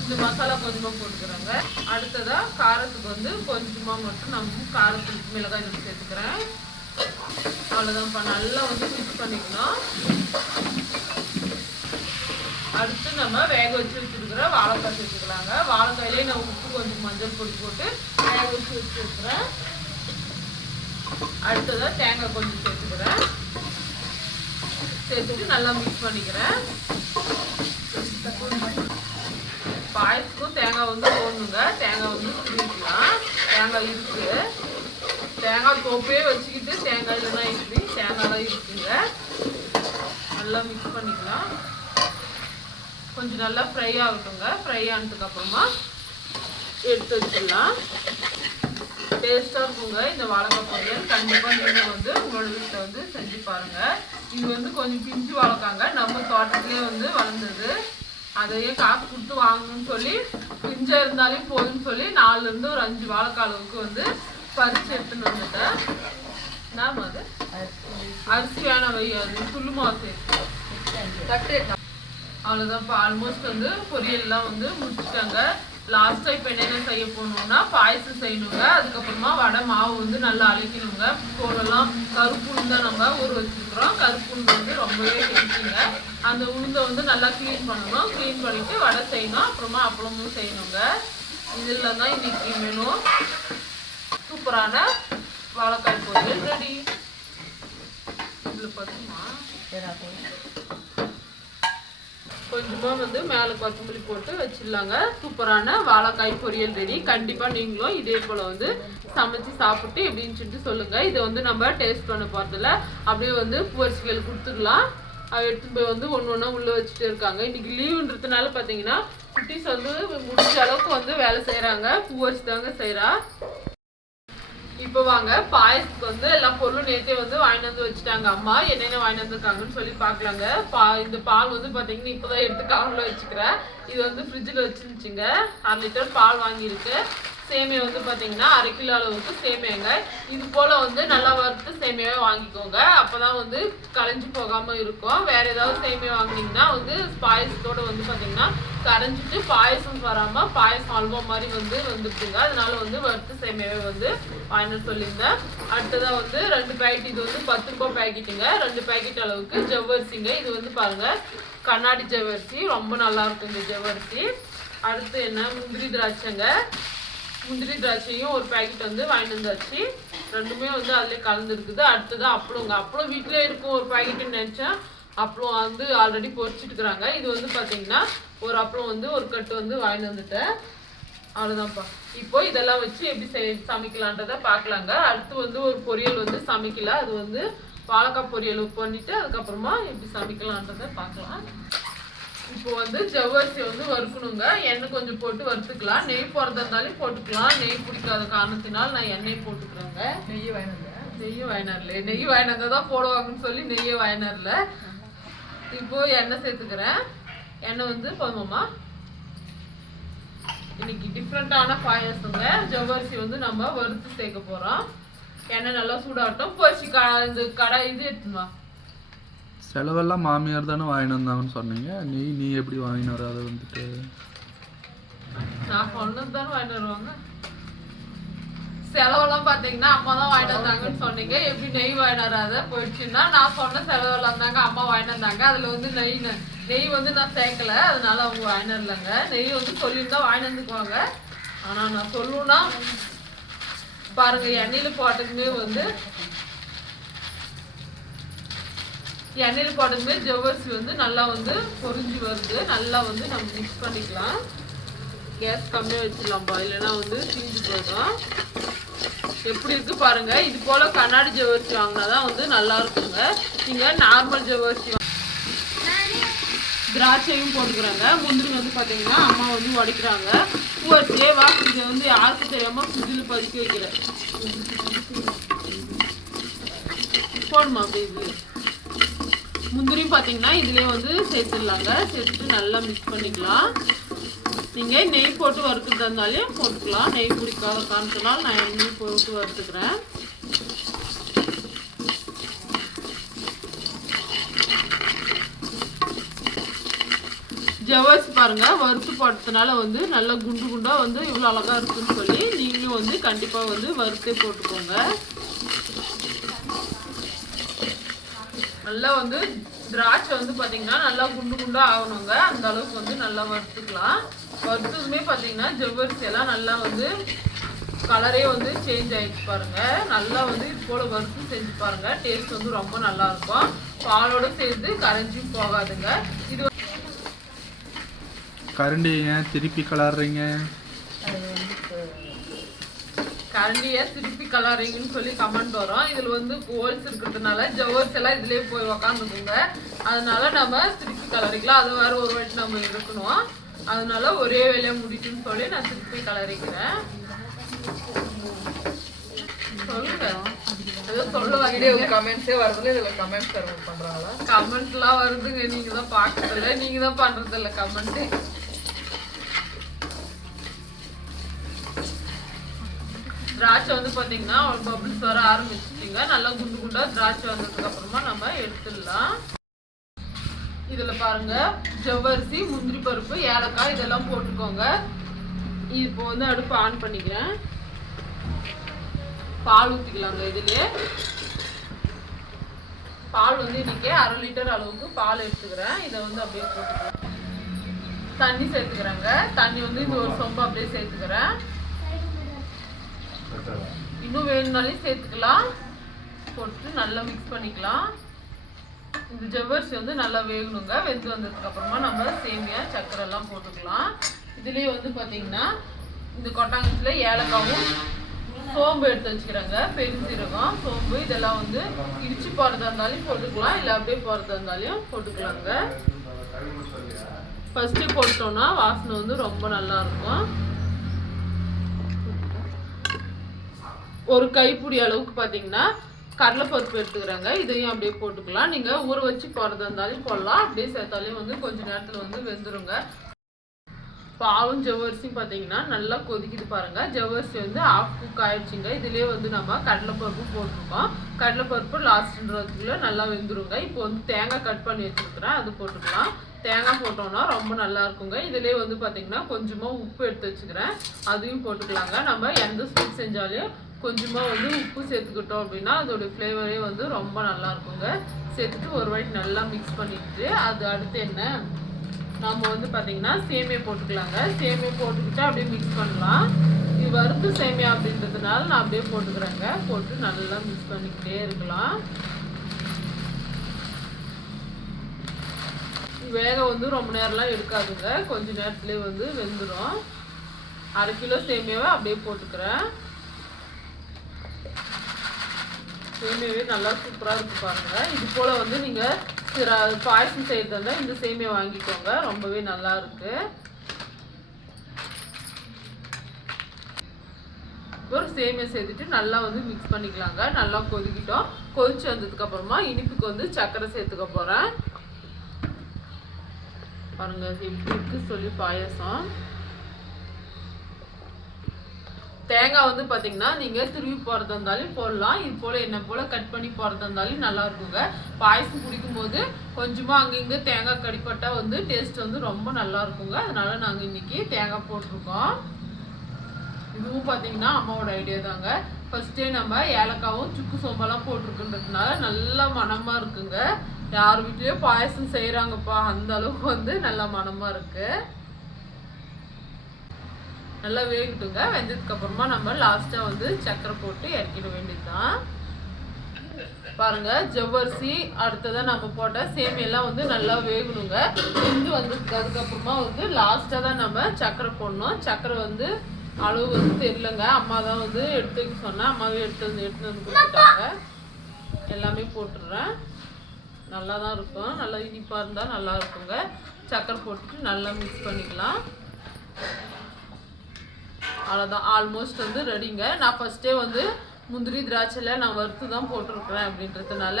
இந்த மசாலா கொஞ்சமா போட்டுக்கிறோங்க. அடுத்ததா காரத்துக்கு வந்து கொஞ்சமா மட்டும் நம்ம காரத்தூள் மிளகாய் தூள் சேர்த்துக்கிறேன். அவ்வளவுதான்ப்பா. நல்லா வந்து மிக்ஸ் பண்ணிக்கணும். அடுத்து நம்ம வேக வச்சு வச்சிருக்கிற வாழைக்காய் சேர்த்துக்கலாங்க. வாழைக்காயிலே நான் உப்பு கொஞ்சம் மஞ்சள் பொடி போட்டு வேக வச்சு வச்சிருக்கிறேன். அடுத்ததா தேங்காய் கொஞ்சம் சேர்த்துக்கிறேன். சேர்த்துட்டு நல்லா மிக்ஸ் பண்ணிக்கிறேன். பாயசத்துக்கும் தேங்காய் வந்து போடணுங்க. தேங்காய் வந்து துருவிக்கலாம். தேங்காய் இருக்கு. தேங்காய் தோப்பே வச்சுக்கிட்டு தேங்காய் இல்லைன்னா இப்படி தேங்காய்லாம் இருக்குங்க. நல்லா மிக்ஸ் பண்ணிக்கலாம். கொஞ்சம் நல்லா ஃப்ரை ஆகட்டுங்க. ஃப்ரை ஆனதுக்கு அப்புறமா எடுத்து வச்சிடலாம். டேஸ்ட்டாக இருக்குங்க இந்த வாழைக்காய் பொரியல். கண்டிப்பாக நீங்கள் வந்து உங்களோட வீட்டில் வந்து செஞ்சு பாருங்கள். இது வந்து கொஞ்சம் பிஞ்சு வாழைக்காங்க. நம்ம தோட்டத்திலே வந்து வளர்ந்தது. அதையே காசு கொடுத்து வாங்கணும்னு சொல்லி பிஞ்சா இருந்தாலும் போதும்னு சொல்லி 4லேருந்து ஒரு 5 வாழைக்காய் அளவுக்கு வந்து பறித்து எடுத்துன்னு வந்துட்டேன். நான் அது அரிசியான வை அது சுள்ளுமாவு சேர்த்து அவ்வளோதான். இப்போ ஆல்மோஸ்ட் வந்து பொரியல்லாம் வந்து முடிச்சுட்டாங்க. லாஸ்ட்டாக இப்போ என்னென்ன செய்ய போகணுன்னா பாயசம் செய்யணுங்க. அதுக்கப்புறமா வடை மாவு வந்து நல்லா அழைக்கணுங்க. போலெல்லாம் கருப்பு உளுந்தை நம்ம ஊற வச்சுருக்குறோம். கருப்பு உளுந்து வந்து ரொம்பவே ஹெல்த்திங்க. அந்த உளுந்தை வந்து நல்லா க்ளீன் பண்ணணும். க்ளீன் பண்ணிவிட்டு வடை செய்யணும். அப்புறமா அப்பளமும் செய்யணுங்க. இதில் தான் இன்னைக்கு வேணும். சூப்பரான வாழைக்காய் பொரியல் ரெடி. இதில் பார்த்தீங்கன்னா கொஞ்சமா வந்து மேலே கொத்தமல்லி போட்டு வச்சிடலாங்க. சூப்பரான வாழைக்காய் பொரியல் ரெடி. கண்டிப்பா நீங்களும் இதே போல வந்து சமைச்சு சாப்பிட்டு எப்படின்னு சொல்லிட்டு சொல்லுங்க. இதை வந்து நம்ம டேஸ்ட் பண்ண போறதில்ல, அப்படியே வந்து பூவரிசிகள் கொடுத்துடலாம். எடுத்து போய் வந்து ஒன்று உள்ள வச்சுட்டு இருக்காங்க. இன்னைக்கு லீவுன்றதுனால பார்த்தீங்கன்னா குட்டீஸ் வந்து முடிஞ்ச அளவுக்கு வந்து வேலை செய்யறாங்க. பூவரிசி தாங்க செய்யறா. இப்போ வாங்க பாயசத்துக்கு வந்து எல்லா பொருளும் நேற்றே வந்து வாங்கிட்டு வந்து வச்சுட்டாங்க அம்மா. என்னென்ன வாங்கிட்டு வந்துருக்காங்கன்னு சொல்லி பார்க்கலாங்க. இந்த பால் வந்து பார்த்தீங்கன்னா இப்போதான் எடுத்து கவரில் வச்சுக்கிறேன். இது வந்து ஃப்ரிட்ஜில் வச்சுருந்துச்சுங்க. 1/2 லிட்டர் பால் வாங்கியிருக்கு. சேமியா வந்து பார்த்தீங்கன்னா 1/2 கிலோ அளவுக்கு சேமியாங்க. இது போல் வந்து நல்லா வறுத்து சேமியாவே வாங்கிக்கோங்க. அப்போ தான் வந்து கரைஞ்சி போகாமல் இருக்கும். வேறு ஏதாவது சேமியா வாங்கினீங்கன்னா வந்து பாயசத்தோடு வந்து பார்த்தீங்கன்னா கரைஞ்சிட்டு பாயசம் வராமல் பாயசம் அல்வா மாதிரி வந்து வந்துடுச்சுங்க. அதனால வந்து வறுத்து சேமியாவே வந்து வாங்கிட்டு சொல்லியிருந்தேன். அடுத்ததாக வந்து 2 பேக்கெட், இது வந்து 10 ரூபாய் பேக்கெட்டுங்க. 2 பேக்கெட் அளவுக்கு ஜவ்வரிசிங்க. இது வந்து பாருங்கள் கண்ணாடி ஜவ்வரிசி, ரொம்ப நல்லா இருக்கும் இந்த ஜவ்வரிசி. அடுத்து என்ன முந்திரி திராட்சைங்க. முந்திரி திராட்சையும் ஒரு பேக்கெட் வந்து வாங்கிட்டு வந்தாச்சு. ரெண்டுமே வந்து அதிலே கலந்துருக்குது. அடுத்ததான் அப்பளங்க. அப்பளம் வீட்டிலே இருக்கும் ஒரு பேக்கெட்டுன்னு நினச்சேன். அப்பளம் வந்து ஆல்ரெடி பொரிச்சிட்டு இருக்கிறாங்க. இது வந்து பார்த்தீங்கன்னா ஒரு அப்பளம் வந்து ஒரு கட்டு வந்து வாங்கிட்டு வந்துட்டேன். அவ்வளோதான்ப்பா. இப்போ இதெல்லாம் வச்சு எப்படி சமைக்கலான்றதை பார்க்கலாங்க. அடுத்து வந்து ஒரு பொரியல் வந்து சமைக்கலாம். அது வந்து வாழைக்காய் பொரியல் பண்ணிட்டு அதுக்கப்புறமா எப்படி சமைக்கலான்றதை பார்க்கலாம். இப்போ வந்து ஜவ்வரிசி வந்து வறுக்கணுங்க. எண்ணெய் கொஞ்சம் போட்டு வறுத்துக்கலாம். நெய் போடுறதா இருந்தாலும் போட்டுக்கலாம். நெய் பிடிக்காத காரணத்தினால் நான் எண்ணெய் போட்டுக்கிறேங்க. நெய் வாங்கினார்ல நெய் வாங்கினதை தான் போடுவாங்கன்னு சொல்லி நெய்யை வாங்கினார்ல. இப்போ எண்ணெய் சேர்த்துக்கிறேன். எண்ணெய் வந்து போதுமாம்மா. இன்னைக்கு டிஃப்ரெண்டான பாயசங்க. ஜவ்வரிசி வந்து நம்ம வறுத்து சேர்க்க போகிறோம். எண்ணெய் நல்லா சூடாகட்டும். பொரிச்சு இந்த கடை இது எடுத்துமா. செலவெல்லாம் மாமியார் தானே வாங்கிட்டு வந்தாங்கன்னு சொன்னீங்க. நீ எப்படி வாங்கினார்? அதை வந்துட்டு நான் சொன்னது தானே வாங்கிட்டு வருவாங்க. செலவெல்லாம் பாத்தீங்கன்னா அம்மா தான் வாங்கிட்டு வந்தாங்கன்னு சொன்னீங்க. எப்படி நெய் வாங்கிட்டு வராத போயிடுச்சுன்னா நான் சொன்ன செலவெல்லாம் தாங்க அம்மா வாங்கிட்டு வந்தாங்க. அதுல வந்து நெய் வந்து நான் சேர்க்கல, அதனால அவங்க வாங்கிட்டு வரலங்க. நெய் வந்து சொல்லியிருந்தா வாங்கிட்டு வந்துக்குவாங்க. ஆனா நான் சொல்லுன்னா பாருங்க, எண்ணெயில போட்டதுமே ஜவ்வரிசி வந்து நல்லா வந்து பொரிஞ்சு வருது. நல்லா வந்து நம்ம மிக்ஸ் பண்ணிக்கலாம். கேஸ் கம்மியாக வச்சிடலாம்பா, இல்லைன்னா வந்து தீஞ்சு போயிடும். எப்படி இருக்கு பாருங்க. இது போல கண்ணாடி ஜவ்வரிசி வாங்கினாதான் வந்து நல்லா இருக்குங்க. நீங்க நார்மல் ஜவ்வரிசி திராட்சையும் போட்டுக்கிறாங்க. முந்திரி வந்து பாத்தீங்கன்னா அம்மா வந்து உடைக்கிறாங்க. பூவரிசியே வா, இதை வந்து யாருக்கும் தெரியாம ஃப்ரிட்ஜில் பதுக்கி வைக்கிறேன். போடுமா அப்படி இது முந்திரியும் பாத்தீங்கன்னா இதுலயே வந்து சேர்த்துடலாங்க. சேர்த்துட்டு நல்லா மிக்ஸ் பண்ணிக்கலாம். நீங்க நெய் போட்டு வறுக்கிறதா இருந்தாலும் போட்டுக்கலாம். நெய் பிடிக்காத காரணத்தினால நான் எண்ணெய் போட்டு வறுத்துக்கிறேன். ஜவ்வரிசி பாருங்க வறுத்து போட்டதுனால வந்து நல்லா குண்டு குண்டா வந்து இவ்வளோ அழகா இருக்குன்னு சொல்லி நீங்களும் வந்து கண்டிப்பா வந்து வறுத்தே போட்டுக்கோங்க. நல்லா வந்து திராட்சை வந்து பாத்தீங்கன்னா நல்லா குண்டு குண்டா ஆகணுங்க. அந்த அளவுக்கு வந்து நல்லா வறுத்துக்கலாம். வறுத்ததுமே பாத்தீங்கன்னா ஜவ்வரிசி எல்லாம் நல்லா வந்து கலரே வந்து சேஞ்ச் ஆயிடுச்சு பாருங்க. நல்லா வந்து இது போல வறுத்து செஞ்சு பாருங்க. டேஸ்ட் வந்து ரொம்ப நல்லா இருக்கும். பாலோட சேர்ந்து கரைஞ்சும் போகாதுங்க. இது கரண்டி ஏன் திருப்பி கலர்றீங்க? கரண்டியை திருப்பி கலரிங்கன்னு சொல்லி கமெண்ட் வரும். இதுல வந்து ஹோல்ஸ் இருக்கிறதுனால ஜவ்வரிசி எல்லாம் இதுலயே போய் உக்காந்துக்குங்க. அதனால நம்ம திருப்பி கலரிக்கலாம். அது வேற ஒரு வாட்டி நம்ம இருக்கணும். அதனால ஒரே வேலையா முடிக்குன்னு சொல்லி நான் திருப்பி கலரிக்கிறேன். சொல்லுங்க, ஏதோ சொல்லுவாங்க. கமெண்ட்ஸே வருதுல, இதுல கமெண்ட்ஸ் பண்றாங்களா? கமெண்ட் எல்லாம் வருதுங்க. நீங்க தான் பாக்குறது இல்ல, நீங்க தான் பண்றது இல்ல கமெண்ட். திராட்சை வந்து பாத்தீங்கன்னா ஒரு பபிள்ஸ் வர ஆரம்பிச்சுட்டீங்க. நல்லா குண்டு குண்டா திராட்சை வந்ததுக்கு அப்புறமா நம்ம எடுத்துடலாம். இதுல பாருங்க ஜவ்வரிசி, முந்திரி பருப்பு, ஏலக்காய் இதெல்லாம் போட்டுக்கோங்க. இப்போ வந்து அடுப்பு ஆன் பண்ணிக்கிறேன். பால் ஊற்றிக்கலாங்க. இதுலயே பால் வந்து இன்னைக்கு 1/2 லிட்டர் அளவுக்கு பால் எடுத்துக்கிறேன். இதை வந்து அப்படியே போட்டுக்கிறேன். தண்ணி சேர்த்துக்கிறேங்க. தண்ணி வந்து இது ஒரு சொம்பு அப்படியே சேர்த்துக்கிறேன். இன்னும் வேணும்னாலும் சேர்த்துக்கலாம். போட்டு நல்லா மிக்ஸ் பண்ணிக்கலாம். இந்த ஜவ்வரிசி வந்து நல்லா வேகணுங்க. வெந்து வந்ததுக்கு அப்புறமா நம்ம சேமியா சக்கரை எல்லாம் போட்டுக்கலாம். இதுலயே வந்து பாத்தீங்கன்னா இந்த கொட்டாங்கச்சில ஏலக்காவும் சோம்பு எடுத்து வச்சுக்கிறாங்க. பெருஞ்சீரகம், சோம்பு இதெல்லாம் வந்து இடிச்சு போறதா இருந்தாலும் போட்டுக்கலாம், இல்லை அப்படியே போறதா இருந்தாலும் போட்டுக்கலாங்க. ஃபர்ஸ்ட் போட்டோம்னா வாசனை வந்து ரொம்ப நல்லா இருக்கும். ஒரு கைப்பிடி அளவுக்கு பாத்தீங்கன்னா கடலைப்பருப்பு எடுத்துக்கிறாங்க. இதையும் அப்படியே போட்டுக்கலாம். நீங்க ஊற வச்சு போறதா இருந்தாலும் போடலாம், அப்படியே சேர்த்தாலையும் வந்து கொஞ்ச நேரத்துல வந்து வெந்துருங்க. பாலும் ஜவ்வரிசியும் பாத்தீங்கன்னா நல்லா கொதிக்குது பாருங்க. ஜவ்வரிசி வந்து ஆஃப் குக் ஆயிடுச்சுங்க. இதுலயே வந்து நம்ம கடலைப்பருப்பு போட்டிருக்கோம். கடலைப்பருப்பு லாஸ்ட்ன்றதுக்குள்ள நல்லா வெந்துருங்க. இப்போ வந்து தேங்காய் கட் பண்ணி வச்சிருக்கிறேன், அது போட்டுக்கலாம். தேங்காய் போட்டோம்னா ரொம்ப நல்லா இருக்குங்க. இதுலயே வந்து பாத்தீங்கன்னா கொஞ்சமா உப்பு எடுத்து வச்சுக்கிறேன், அதையும் போட்டுக்கலாங்க. நம்ம எந்த ஸ்வீட் செஞ்சாலும் கொஞ்சமா வந்து உப்பு சேர்த்துக்கிட்டோம் அப்படின்னா அதோட ஃப்ளேவரே வந்து ரொம்ப நல்லா இருக்குங்க. சேர்த்துட்டு ஒரு வாட்டி நல்லா மிக்ஸ் பண்ணிட்டு அது அடுத்து என்ன நம்ம வந்து பாத்தீங்கன்னா சேமியா போட்டுக்கலாங்க. சேமியா போட்டுக்கிட்டு அப்படியே மிக்ஸ் பண்ணலாம். இது வறுத்து சேமியா அப்படின்றதுனால நான் அப்படியே போட்டுக்கிறேங்க. போட்டு நல்லா மிக்ஸ் பண்ணிக்கிட்டே இருக்கலாம். வேக வந்து ரொம்ப நேரம்லாம் எடுக்காதுங்க. கொஞ்ச நேரத்துலேயே வந்து வெந்துடும். 1/2 கிலோ சேமியாவை அப்படியே போட்டுக்கிறேன். சேமியாவே நல்லா சூப்பராக இருக்கு பாருங்க. இது போல வந்து நீங்க பாயசம் செய்யறதா இருந்தா இந்த சேமியா வாங்கிக்கோங்க, ரொம்பவே நல்லா இருக்கு. ஒரு சேமியா சேர்த்துட்டு நல்லா வந்து மிக்ஸ் பண்ணிக்கலாங்க. நல்லா கொதிக்கிட்டோம். கொதிச்சு வந்ததுக்கு அப்புறமா இனிப்புக்கு வந்து சர்க்கரை சேர்த்துக்க போறேன். பாருங்க எப்படி இருக்கு சொல்லி பாயசம். தேங்காய் வந்து பாத்தீங்கன்னா நீங்க துருவி போறதா இருந்தாலும் போடலாம், இது போல என்ன போல கட் பண்ணி போறதா இருந்தாலும் நல்லா இருக்குங்க. பாயசம் குடிக்கும் போது கொஞ்சமா அங்கங்க தேங்காய் கடிப்பட்டா வந்து டேஸ்ட் வந்து ரொம்ப நல்லா இருக்குங்க. அதனால நாங்க இன்னைக்கு தேங்காய் போட்டிருக்கோம். இதுவும் பார்த்தீங்கன்னா அம்மாவோட ஐடியா தாங்க. ஃபர்ஸ்டே நம்ம ஏலக்காவும் சுக்கு சோம்பெல்லாம் போட்டிருக்குன்றதுனால நல்ல மணமாக இருக்குங்க. யார் வீட்லேயும் பாயசம் செய்கிறாங்கப்பா, அந்த அளவுக்கு வந்து நல்ல மணமாக இருக்கு. நல்லா வேகட்டுங்க. வெந்ததுக்கு அப்புறமா நம்ம லாஸ்ட்டாக வந்து சர்க்கரை போட்டு இறக்கிட வேண்டியதுதான். பாருங்க, ஜவ்வரிசி அடுத்ததான் நம்ம போட்ட சேமியெல்லாம் வந்து நல்லா வேகணுங்க. வெந்து வந்ததுக்கு அதுக்கப்புறமா வந்து லாஸ்ட்டாக தான் நம்ம சர்க்கரை போடணும். சர்க்கரை வந்து அளவு வந்து தெரியலங்க. அம்மா தான் வந்து எடுத்து வைக்க சொன்னேன். அம்மாவே எடுத்து வந்து கொடுத்துட்டாங்க. எல்லாமே போட்டுடுறேன். நல்லா தான் இருக்கும். நல்லா இனிப்பாக இருந்தால் நல்லா இருக்குங்க. சர்க்கரை போட்டுட்டு நல்லா மிக்ஸ் பண்ணிக்கலாம். அவ்வளோதான், ஆல்மோஸ்ட் வந்து ரெடிங்க. நான் ஃபஸ்ட்டே வந்து முந்திரி திராட்சையில் நான் வறுத்து தான் போட்டிருக்கிறேன் அப்படின்றதுனால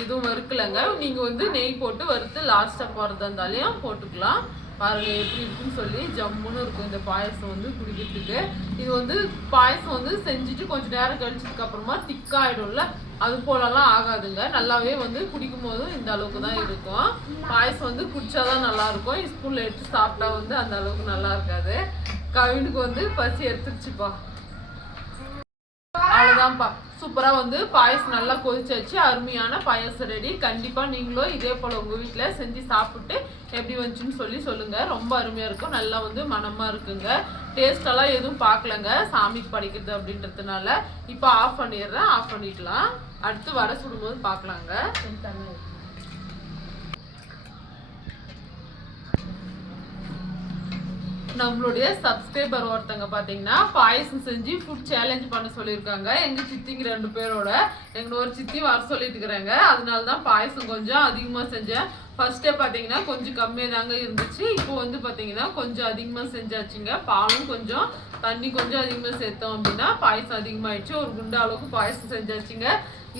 இதுவும் வறுக்கலைங்க. நீங்கள் வந்து நெய் போட்டு வறுத்து லாஸ்ட்டாக போகிறதா இருந்தாலையும் போட்டுக்கலாம். பாருங்க எப்படி இருக்குன்னு சொல்லி ஜம்முன்னு இருக்கும் இந்த பாயசம் வந்து குடிக்கிறதுக்கு. இது வந்து பாயசம் வந்து செஞ்சுட்டு கொஞ்சம் நேரம் கழிச்சதுக்கு அப்புறமா திக்காயிடும்ல, அது போலலாம் ஆகாதுங்க. நல்லாவே வந்து குடிக்கும் போதும் இந்த அளவுக்கு தான் இருக்கும். பாயசம் வந்து குடிச்சாதான் நல்லா இருக்கும். ஸ்பூன்ல எடுத்து சாப்பிட்டா வந்து அந்த அளவுக்கு நல்லா இருக்காது. கவினுக்கு வந்து பசி எடுத்துருச்சுப்பா. அவ்வளோதான்ப்பா, சூப்பராக வந்து பாயசம் நல்லா கொதிச்சாச்சு. அருமையான பாயசம் ரெடி. கண்டிப்பாக நீங்களும் இதே போல் உங்கள் வீட்டில் செஞ்சு சாப்பிட்டு எப்படி வந்துச்சுன்னு சொல்லி சொல்லுங்கள். ரொம்ப அருமையாக இருக்கும். நல்லா வந்து மனமாக இருக்குங்க. டேஸ்டெல்லாம் எதுவும் பார்க்கலங்க சாமிக்கு படைக்கிறது அப்படின்றதுனால. இப்போ ஆஃப் பண்ணிடுறேன். ஆஃப் பண்ணிக்கலாம். அடுத்து வடை சுடும்போது பார்க்கலாங்க. நம்மளுடைய சப்ஸ்கிரைபர் ஒருத்தங்க பார்த்தீங்கன்னா பாயசம் செஞ்சு ஃபுட் சேலஞ்ச் பண்ண சொல்லியிருக்காங்க. எங்கள் சித்திங்க 2 பேரோட எங்களை ஒரு சித்தி வர சொல்லிட்டு இருக்கிறாங்க. அதனால தான் பாயசம் கொஞ்சம் அதிகமாக செஞ்சேன். ஃபர்ஸ்டே பார்த்தீங்கன்னா கொஞ்சம் கம்மியாக தாங்க இருந்துச்சு. இப்போ வந்து பார்த்தீங்கன்னா கொஞ்சம் அதிகமாக செஞ்சாச்சுங்க. பாலும் கொஞ்சம் தண்ணி கொஞ்சம் அதிகமாக சேர்த்தோம் அப்படின்னா பாயசம் அதிகமாகிடுச்சு. ஒரு குண்டா அளவுக்கு பாயசம் செஞ்சாச்சுங்க.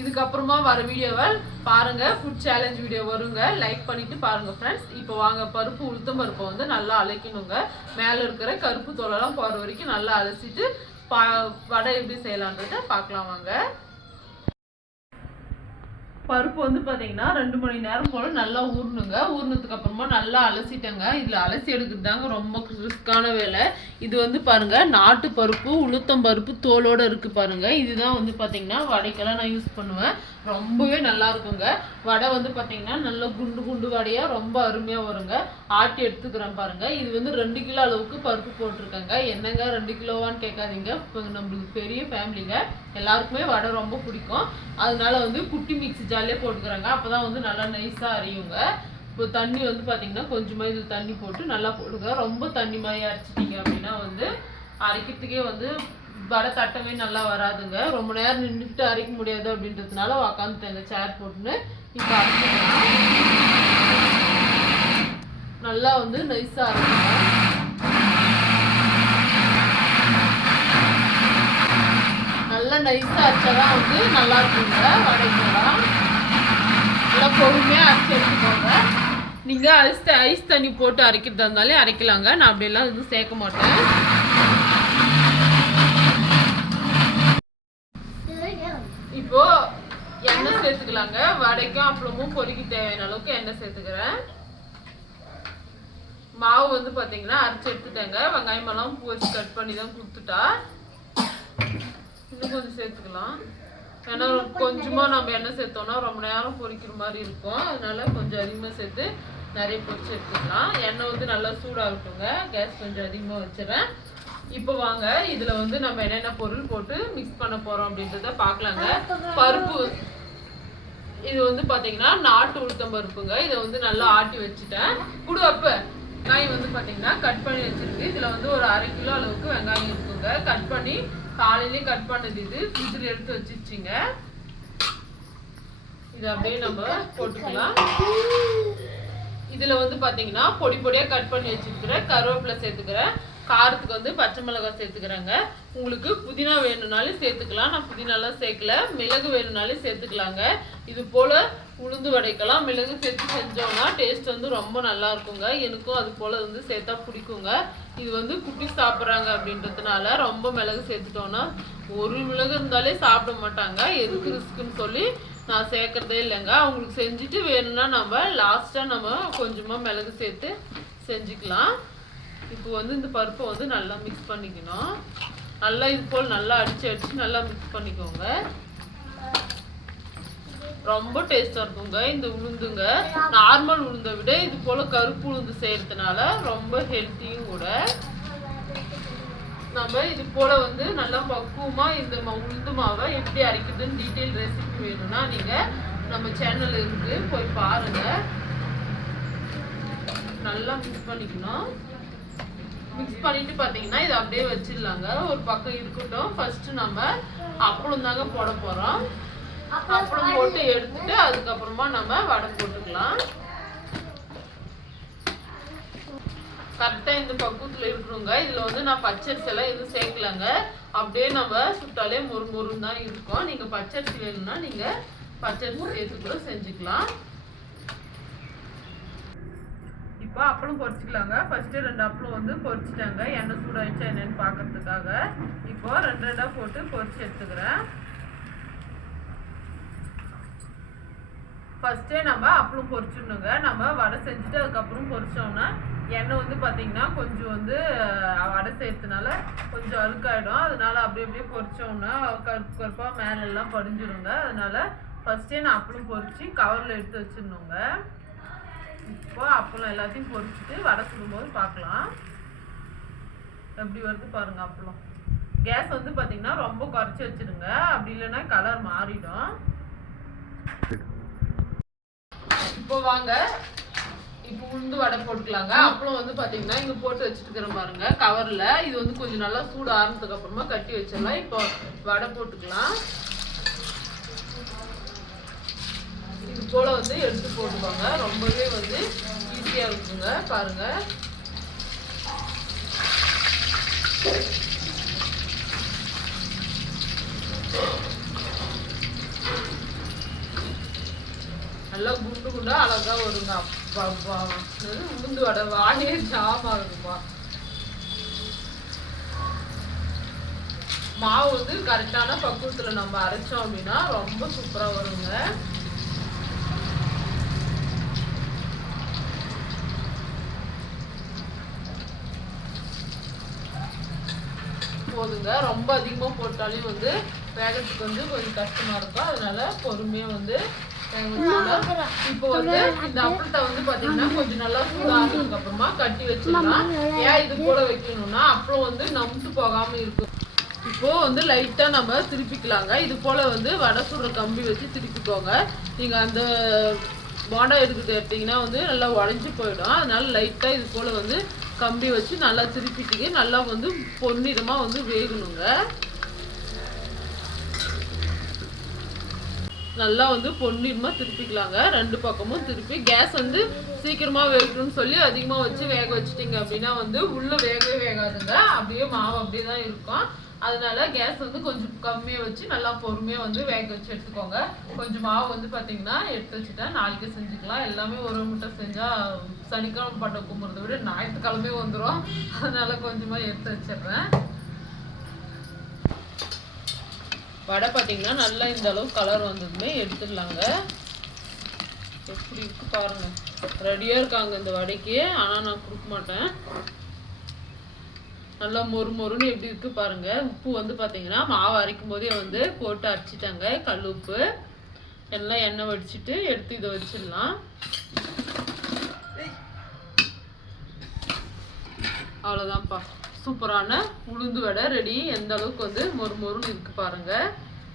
இதுக்கப்புறமா வர வீடியோவை பாருங்கள். ஃபுட் சேலஞ்ச் வீடியோ வருங்க. லைக் பண்ணிவிட்டு பாருங்கள் ஃப்ரெண்ட்ஸ். இப்போ வாங்க, பருப்பு உளுத்தம் பருப்பை வந்து நல்லா அழைக்கணுங்க. மேலே இருக்கிற கருப்பு தோலெல்லாம் போகிற வரைக்கும் நல்லா அலசிட்டு வடை எப்படி செய்யலான்றதை பார்க்கலாம் வாங்க. பருப்பு வந்து பார்த்தீங்கன்னா 2 மணி நேரம் போல் நல்லா ஊறணுங்க. ஊறினதுக்கு அப்புறமா நல்லா அலசிட்டேங்க. இதில் அலசி எடுக்கிறது தாங்க ரொம்ப ரிஸ்க்கான வேலை. இது வந்து பாருங்கள், நாட்டு பருப்பு உளுத்தம் பருப்பு தோலோடு இருக்குது பாருங்கள். இதுதான் வந்து பார்த்தீங்கன்னா வடைக்கெல்லாம் நான் யூஸ் பண்ணுவேன். ரொம்பவே நல்லா இருக்குங்க. வடை வந்து பார்த்தீங்கன்னா நல்லா குண்டு குண்டு வடையாக ரொம்ப அருமையாக வருங்க. ஆட்டி எடுத்துக்கிறேன் பாருங்கள். இது வந்து 2 கிலோ அளவுக்கு பருப்பு போட்டிருக்கேங்க. என்னங்க 2 கிலோவான்னு கேட்காதீங்க. இப்போ நம்மளுக்கு பெரிய ஃபேமிலிங்க, எல்லாருக்குமே வடை ரொம்ப பிடிக்கும். அதனால வந்து குட்டி மிக்ஸி ஜாலியாக போட்டுக்கிறாங்க. அப்போ தான் வந்து நல்லா நைஸாக அரையுங்க. இப்போ தண்ணி வந்து பார்த்தீங்கன்னா கொஞ்சமாக இதில் தண்ணி போட்டு நல்லா போடுங்க. ரொம்ப தண்ணி மாதிரி அரைச்சிட்டிங்க அப்படின்னா வந்து அரைக்கிறதுக்கே வந்து வடை தட்டவே நல்லா வராதுங்க. ரொம்ப நேரம் நின்றுட்டு அரைக்க முடியாது அப்படின்றதுனால உக்காந்துட்டேங்க சேர் போட்டுன்னு. இப்போ அரைச்சிக்கலாம். நல்லா வந்து நைஸாக அரைச்சிக்கலாம். நல்லா நைஸாக அரைச்சாதான் வந்து நல்லா இருக்குங்க வடைக்கெல்லாம். நல்லா பொறுமையாக அரைச்சி எடுத்துக்கோங்க. நீங்கள் ஐஸ் தண்ணி போட்டு அரைக்கிறதா இருந்தாலே அரைக்கலாங்க. நான் அப்படியெல்லாம் எதுவும் சேர்க்க மாட்டேன். இப்போ எண்ணெய் சேர்த்துக்கலாங்க. வடைக்கும் அப்பளமும் பொரிக்க தேவையான அளவுக்கு எண்ணெய் சேர்த்துக்கிறேன். மாவு வந்து பார்த்தீங்கன்னா அரைச்சி எடுத்துட்டேங்க. வெங்காயம் எல்லாம் வச்சு கட் பண்ணி தான் கொடுத்துட்டா. இன்னும் கொஞ்சம் சேர்த்துக்கலாம். ஏன்னா கொஞ்சமாக நம்ம எண்ணெய் சேர்த்தோம்னா ரொம்ப நேரம் பொரிக்கிற மாதிரி இருக்கும். அதனால கொஞ்சம் அதிகமாக சேர்த்து நிறைய பொரிச்சு எடுத்துக்கலாம். எண்ணெய் வந்து நல்லா சூடாகட்டுங்க. கேஸ் கொஞ்சம் அதிகமாக வச்சுறேன். இப்போ வாங்க, இதில் வந்து நம்ம என்னென்ன பொருள் போட்டு மிக்ஸ் பண்ண போகிறோம் அப்படின்றத பார்க்கலாங்க. பருப்பு இது வந்து பார்த்தீங்கன்னா நாட்டு உளுத்தம் பருப்புங்க. இதை வந்து நல்லா ஆட்டி வச்சுட்டேன். அப்போ வெங்காயம் வந்து பார்த்தீங்கன்னா கட் பண்ணி வச்சுருக்கு. இதில் வந்து ஒரு 1/2 கிலோ அளவுக்கு வெங்காயம் இருக்குங்க. கட் பண்ணி காலையிலேயே கட் பண்ணது. இது ஃப்ரிட்ஜில் எடுத்து வச்சிருச்சிங்க. இது அப்படியே நம்ம போட்டுக்கலாம். இதில் வந்து பார்த்தீங்கன்னா பொடி பொடியாக கட் பண்ணி வச்சுருக்கிறேன். கருவேப்பிலை சேர்த்துக்கிறேன். காரத்துக்கு வந்து பச்சை மிளகாய் சேர்த்துக்கிறேங்க. உங்களுக்கு புதினா வேணும்னாலும் சேர்த்துக்கலாம். நான் புதினாலாம் சேர்க்கல. மிளகு வேணும்னாலும் சேர்த்துக்கலாங்க. இது போல் உளுந்து வடைக்கெல்லாம் மிளகு சேர்த்து செஞ்சோம்னா டேஸ்ட் வந்து ரொம்ப நல்லா இருக்குங்க. எனக்கும் அது போல் வந்து சேர்த்தா பிடிக்குங்க. இது வந்து குட்டி சாப்பிட்றாங்க அப்படின்றதுனால ரொம்ப மிளகு சேர்த்துட்டோன்னா ஒரு மிளகு இருந்தாலே சாப்பிட மாட்டாங்க. எதுக்கு ரிஸ்க்குன்னு சொல்லி நான் சேர்க்குறதே இல்லைங்க. அவங்களுக்கு செஞ்சுட்டு வேணும்னா நம்ம லாஸ்ட்டாக நம்ம கொஞ்சமாக மிளகு சேர்த்து செஞ்சுக்கலாம். இப்போ வந்து இந்த பருப்பை வந்து நல்லா மிக்ஸ் பண்ணிக்கணும். நல்லா இது போல் நல்லா அடிச்சு நல்லா மிக்ஸ் பண்ணிக்கோங்க. ரொம்ப டேஸ்டா இருக்குங்க இந்த உளுந்துங்க. நார்மல் உளுந்தை விட இது போல கருப்பு உளுந்து செய்யறதுனால ரொம்ப ஹெல்த்தியும் கூட. நம்ம இது போல வந்து நல்லா பக்குவமா இந்த உளுந்து மாவை எப்படி அரைக்குதுன்னு டீட்டெயில் ரெசிபி வேணும்னா நீங்க நம்ம சேனல்ல இருக்கு போய் பாருங்க. நல்லா மிக்ஸ் பண்ணிக்கணும். மிக்ஸ் பண்ணிட்டு பாத்தீங்கன்னா இதை அப்படியே வச்சிடலாங்க. ஒரு பக்கம் இருக்கட்டும். ஃபர்ஸ்ட் நம்ம அப்பளம் தாங்க போட போறோம். அப்பளம் போட்டு எடுத்துட்டு அதுக்கப்புறமா நம்ம வடை போட்டுக்கலாம். கரெக்டா இந்த பக்குவத்துல இருக்கணுங்க. இதுல வந்து நான் பச்சரிசி எல்லாம் எதுவும் சேர்க்கலங்க. அப்படியே நம்ம சுட்டாலே மொறுமொறுன்னு தான் இருக்கும். நீங்க பச்சரிசி வேணும்னா நீங்க பச்சரிசி சேர்த்து கூட செஞ்சுக்கலாம். இப்போ அப்பளம் பொரிச்சுக்கலாங்க. ஃபர்ஸ்ட் 2 அப்பளம் வந்து பொரிச்சிட்டாங்க. எண்ணெய் சூடாயிடுச்சா என்னன்னு பாக்குறதுக்காக இப்போ 2 போட்டு பொரிச்சு எடுத்துக்கிறேன். ஃபர்ஸ்டே நம்ம அப்பளம் பொரிச்சிடணுங்க. நம்ம வடை செஞ்சுட்டு அதுக்கப்புறம் பொரிச்சோம்னா எண்ணெய் வந்து பார்த்தீங்கன்னா கொஞ்சம் வந்து வடை செய்யறதுனால கொஞ்சம் அழுக்காயிடும். அதனால அப்படியே பொரிச்சோம்னா கருப்பு கருப்பாக மேலெல்லாம் படிஞ்சிடுங்க. அதனால ஃபர்ஸ்டே நான் அப்பளம் பொரிச்சு கவரில் எடுத்து வச்சிடணுங்க. இப்போ அப்பளம் எல்லாத்தையும் பொரிச்சுட்டு வடை சுடும்போது பார்க்கலாம் எப்படி வருது பாருங்க. அப்பளம் கேஸ் வந்து பார்த்தீங்கன்னா ரொம்ப குறைச்சி வச்சிடுங்க. அப்படி இல்லைன்னா கலர் மாறிடும். இப்போ வாங்க இப்போ உளுந்து வடை போட்டுக்கலாங்க. அப்பளம் வந்து பாத்தீங்கன்னா இங்க போட்டு வச்சுட்டு பாருங்க கவர்ல. இது வந்து கொஞ்சம் நல்லா சூடு ஆறுனதுக்கு அப்புறமா கட்டி வச்சிடலாம். இப்போ வடை போட்டுக்கலாம். இது போல வந்து எடுத்து போட்டுக்கோங்க. ரொம்பவே வந்து ஈஸியா இருக்குங்க. பாருங்க நல்லா குண்டு குண்டா அழகா வருங்க. அப்பா உளுந்து வடை வாயே ஜாம் ஆகுதுப்பா. மாவு வந்து கரெக்டான பக்குவத்துல நம்ம அரைச்சோம் அப்படின்னா ரொம்ப சூப்பரா வருங்க. போதுங்க. ரொம்ப அதிகமா போட்டாலும் வந்து வேகத்துக்கு வந்து கொஞ்சம் கஷ்டமா இருக்கும். அதனால பொறுமையா வந்து இப்போ வந்து இந்த அப்பளத்தை வந்து பாத்தீங்கன்னா கொஞ்சம் நல்லா சூடானதுக்கு அப்புறமா கட்டி வச்சிடலாம். ஏன் இது போல வைக்கணும்னா அப்பளம் வந்து நமுத்து போகாம இருக்கும். இப்போ வந்து லைட்டா நம்ம திருப்பிக்கலாங்க. இது போல வந்து வடை சுடுற கம்பி வச்சு திருப்பிக்கோங்க. நீங்க அந்த போண்டா எடுத்தீங்கன்னா வந்து நல்லா உடஞ்சி போயிடும். அதனால லைட்டா இது போல வந்து கம்பி வச்சு நல்லா திருப்பிட்டீங்க. நல்லா வந்து பொன்னிறமா வந்து வேகணுங்க. நல்லா வந்து பொன்னிறமா திருப்பிக்கலாங்க. 2 பக்கமும் திருப்பி கேஸ் வந்து சீக்கிரமா வேகணும்னு சொல்லி அதிகமா வச்சு வேக வச்சுட்டீங்க அப்படின்னா வந்து உள்ள வேகவே வேகாதுங்க. அப்படியே மாவு அப்படியே தான் இருக்கும். அதனால கேஸ் வந்து கொஞ்சம் கம்மியா வச்சு நல்லா பொறுமையா வந்து வேக வச்சு எடுத்துக்கோங்க. கொஞ்சம் மாவு வந்து பாத்தீங்கன்னா எடுத்து வச்சுட்டா நாளைக்கு செஞ்சுக்கலாம். எல்லாமே ஒரு முட்டை செஞ்சா சனிக்கிழமை பட்டை கும்புறதை விட ஞாயிற்றுக்கிழமே வந்துடும். அதனால கொஞ்சமா எடுத்து வச்சிடுறேன். வடை பார்த்தீங்கன்னா நல்லா இந்த அளவு கலர் வந்ததுமே எடுத்துடலாங்க. எப்படி இருக்கு பாருங்க. ரெடியா இருக்காங்க இந்த வடைக்கு. ஆனா நான் கொடுக்க மாட்டேன். நல்லா மொறுன்னு எப்படி இருக்கு பாருங்க. உப்பு வந்து பாத்தீங்கன்னா மாவு அரைக்கும் போதே வந்து போட்டு அரைச்சிட்டாங்க. கல் உப்பு எல்லாம் எண்ணெய் வடிச்சிட்டு எடுத்து இதை வச்சிடலாம். அவ்வளோதான்ப்பா. சூப்பரான உளுந்து வடை ரெடி. எந்த அளவுக்கு வந்து மொறுன்னு இருக்கு பாருங்க.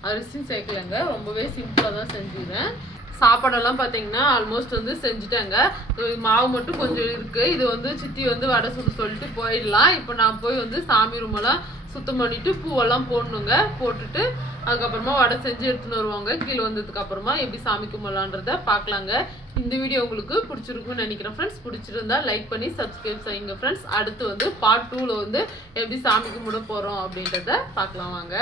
அரிசியும் சேர்க்கலங்க. ரொம்பவே சிம்பிளாக தான் செஞ்சுக்கிறேன். சாப்பாடெல்லாம் பார்த்தீங்கன்னா ஆல்மோஸ்ட் வந்து செஞ்சுட்டாங்க. மாவு மட்டும் கொஞ்சம் இருக்கு. இது வந்து சித்தி வந்து வடை சுட சொல்லிட்டு போயிடலாம். இப்போ நான் போய் வந்து சாமி ரூமெல்லாம் சுத்தம் பண்ணிட்டு பூவெல்லாம் போடணுங்க. போட்டுட்டு அதுக்கப்புறமா வடை செஞ்சு எடுத்துன்னு வருவாங்க. கீழே வந்ததுக்கு அப்புறமா எப்படி சாமி கும்பலான்றத பார்க்கலாங்க. இந்த வீடியோ உங்களுக்கு பிடிச்சிருக்குன்னு நினைக்கிறேன் ஃப்ரெண்ட்ஸ். பிடிச்சிருந்தா லைக் பண்ணி சப்ஸ்கிரைப் செய்யுங்க ஃப்ரெண்ட்ஸ். அடுத்து வந்து பார்ட் 2ல வந்து எப்படி சாமி கும்பிட போறோம் அப்படின்றத பார்க்கலாம் வாங்க.